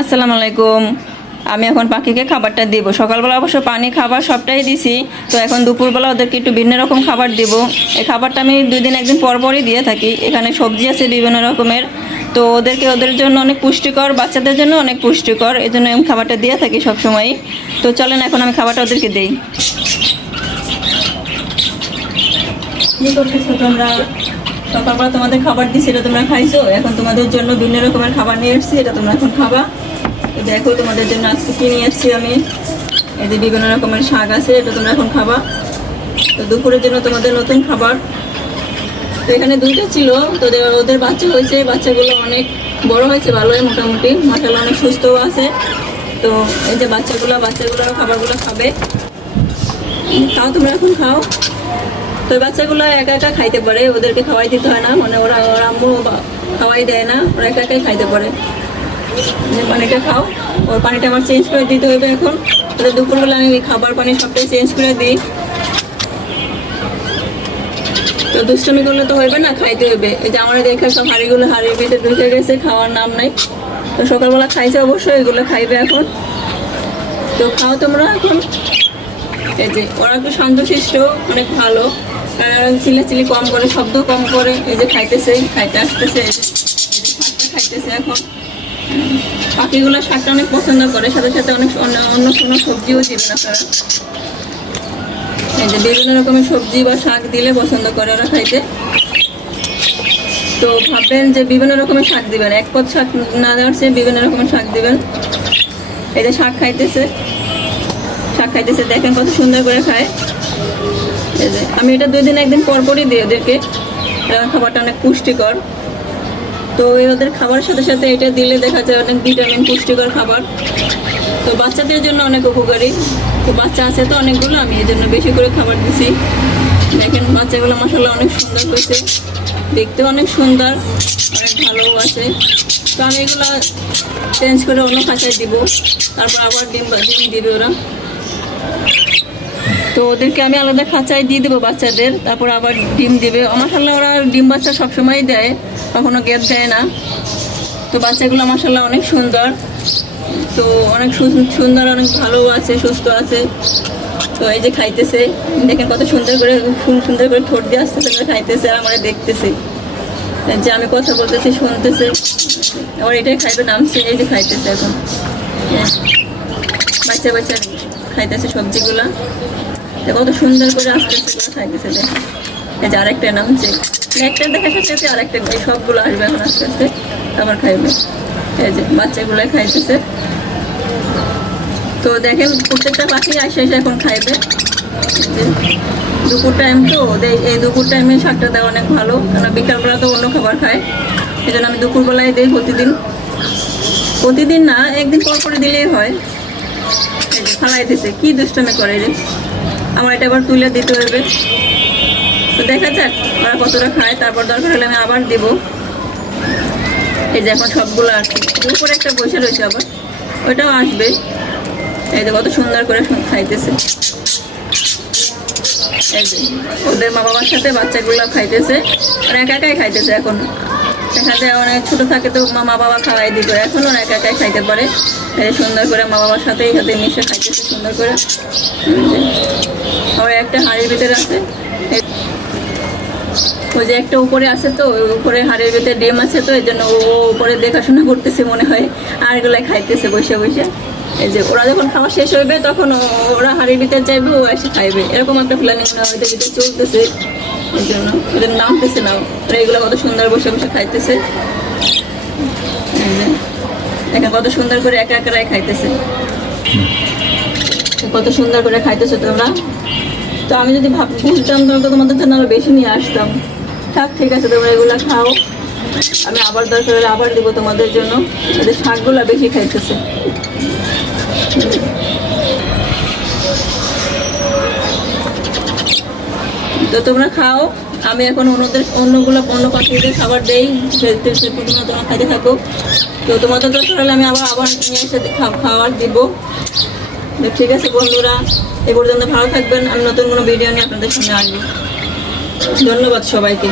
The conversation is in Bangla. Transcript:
আসসালামু আলাইকুম। আমি এখন পাখিকে খাবারটা দিব। সকালবেলা অবশ্য পানি খাবার সবটাই দিছি, তো এখন দুপুরবেলা ওদেরকে একটু ভিন্ন রকম খাবার দিব। এই খাবারটা আমি 2 দিন 1 দিন পর পরই দিয়ে থাকি। এখানে সবজি আছে বিভিন্ন রকমের, তো ওদের জন্য অনেক পুষ্টিকর, বাচ্চাদের জন্য অনেক পুষ্টিকর, এই জন্য আমি খাবারটা দিয়ে থাকি সবসময়। তো চলেন এখন আমি খাবারটা ওদেরকে দিই। কী করতেছো তোমরা? সকালবেলা তোমাদের খাবার দিছি, এটা তোমরা খাইছো। এখন তোমাদের জন্য ভিন্ন রকমের খাবার নিয়ে এসেছি, এটা তোমরা এখন খাবা। তো দেখো তোমাদের জন্য আজকে কি নিয়ে এসেছি আমি। এই যে বিভিন্ন রকমের শাক আছে, এটা তোমরা এখন খাবা। তো দুপুরের জন্য তোমাদের নতুন খাবার। তো এখানে 2টা ছিল, তো ওদের বাচ্চা হয়েছে, বাচ্চাগুলো অনেক বড় হয়েছে, ভালোই মোটামুটি, মাশাআল্লাহ অনেক সুস্থও আছে। তো এই যে বাচ্চাগুলো খাবারগুলো খাবে। তাও তোমরা এখন খাও। তো বাচ্চাগুলো একা একা খাইতে পারে, ওদেরকে খাওয়াই দিতে হয় না, মানে ওরা আম্মু খাওয়াই দেয় না, ওরা একা একাই খাইতে পারে। যে পানিটা খাও, ওর পানিটা আমার চেঞ্জ করে দিতে হবে এখন। ওদের দুপুরবেলা আমি খাবার পানি সবটাই চেঞ্জ করে দিই। তো দুষ্টমি করলে তো হইবে না, খাইতে হবে। এই যে আমার দেখে সব হাড়ির ভিতরে ঢুকে গেছে, খাওয়ার নাম নাই। তো সকালবেলা খাইছে অবশ্যই, এগুলো খাইবে এখন। তো খাও তোমরা এখন। এই যে ওরা একটু শান্তশিষ্ট, অনেক ভালো, চিল্লাচিল্লি কম করে, শব্দ কম করে। এই যে খাইতে আসতেছে, এই যে শাকটা খাইতেছে এখন। পাখিগুলো শাকটা অনেক পছন্দ করে, সাথে সাথে অনেক অন্য কোনো সবজিও দিবেন আপনারা। এই যে বিভিন্ন রকমের সবজি বা শাক দিলে পছন্দ করে ওরা খাইতে। তো ভাববেন যে বিভিন্ন রকমের শাক দিবেন, এক পদ শাক না দেওয়ার চেয়ে বিভিন্ন রকমের শাক দিবেন। এই যে শাক খাইতেছে, দেখেন কত সুন্দর করে খায়। এই যে আমি এটা 2 দিন 1 দিন পর পরই দিই ওদেরকে, খাবারটা অনেক পুষ্টিকর। তো ওদের খাবারের সাথে সাথে এটা দিলে দেখা যায় অনেক ভিটামিন, পুষ্টিকর খাবার। তো বাচ্চাদের জন্য অনেক উপকারী। তো বাচ্চা আছে তো অনেকগুলো, আমি এই জন্য বেশি করে খাবার দিছি। দেখেন বাচ্চাগুলো মাশাআল্লাহ অনেক সুন্দর হয়েছে, দেখতে অনেক সুন্দর, অনেক ভালো আছে। তো আমি এগুলো চেঞ্জ করে অন্য খাঁচায় দিব, তারপর আবার ডিম দিবে ওরা। তো ওদেরকে আমি আলাদা খাঁচায় দিয়ে দেবো বাচ্চাদের, তারপর আবার ডিম দিবে। মাশাআল্লাহ ওরা ডিম বাচ্চা সবসময় দেয়, কখনো গ্যাপ দেয় না। তো বাচ্চাগুলো মাশাআল্লাহ অনেক সুন্দর, তো অনেক সুন্দর, অনেক ভালো আছে, সুস্থ আছে। তো এই যে খাইতেছে, দেখেন কত সুন্দর করে ঠোঁট দিয়ে আসতেছে, খাইতেছে আর আমার দেখতেছে যে আমি কথা বলতেছি, শুনতেছে। আবার এটাই খাইবে, নামছে, এই যে খাইতেছে এখন। বাচ্চা খাইতেছে সবজিগুলা, কত সুন্দর করে আস্তে আস্তে করে খাইতেছে। দেখেন এই যে আরেকটা নামছে, একটা দেখা সাথে আরেকটা, এই সবগুলো আসবে এখন আস্তে আস্তে, আবার খাইবে। এই যে বাচ্চাগুলাই খাইতেছে। তো দেখেন প্রত্যেকটা পাখি আসে এখন খাইবে। দুপুর টাইম তো এই দুপুর টাইমে শাকটা দেওয়া অনেক ভালো, কারণ বিকালবেলা তো অন্য খাবার খায়। এই জন্য আমি দুপুরবেলায় দিই প্রতিদিন না, 1 দিন পর পরে দিলেই হয়। এই যে ফালাইতেছে, কি দুষ্টামি করে রে। আমার এটা আবার তুলে দিতে হবে। তো দেখা যাক ওরা কতটা খায়, তারপর দরকার হলে আমি আবার দিব। এই যে এখন সবগুলো আসছে, উপরে একটা বসে রয়েছে, আবার ওইটাও আসবে। এই যে কত সুন্দর করে খাইতেছে। এই যে ওদের মা বাবার সাথে বাচ্চাগুলো খাইতেছে, আর একা একাই খাইতেছে। এখন দেখা যায় অনেক ছোটো থাকে তো মা বাবা খাওয়াই দিত, এখন ওরা একা একাই খাইতে পারে। সুন্দর করে মা বাবার সাথে মিশে খাইতেছে সুন্দর করে। আবার একটা হাঁড়ির ভিতরে আছে, ওই যে একটা উপরে আছে, তো উপরে হাঁড়ির ভিতরে ডিম আছে, তো এই জন্য ও উপরে দেখাশোনা করতেছে মনে হয়, আর এগুলাই খাইতেছে বসে বসে। এই যে ওরা যখন খাওয়া শেষ হইবে তখন ওরা হাঁড়ির ভিতরে চাইবে, ও এসে খাইবে, এরকম একটা প্ল্যানিং ওদের ভিতরে চলতেছে। এই জন্য ওদের নামতেছে না, ওরা এগুলো কত সুন্দর বসে বসে খাইতেছে। দেখেন কত সুন্দর করে একা একারাই খাইতেছে, কত সুন্দর করে খাইতেছে তোমরা। তো আমি যদি বুঝতাম তো তোমাদের জন্য আরো বেশি নিয়ে আসতাম। থাক, ঠিক আছে, তোমরা এগুলো খাও, আমি আবার দরকার হলে আবার দেবো তোমাদের জন্য। এদের শাকগুলো বেশি খাইতেছে। তো তোমরা খাও, আমি এখন অন্য পাখিদের খাবার দেই, তোমরা খাইতে থাকো। তো তোমাদের দরকার হলে আমি আবার নিয়ে এসে খাবার দিব। ঠিক আছে বন্ধুরা, এ পর্যন্ত ভালো থাকবেন। আমি নতুন কোনো ভিডিও নিয়ে আপনাদের সামনে আসবো। ধন্যবাদ সবাইকে।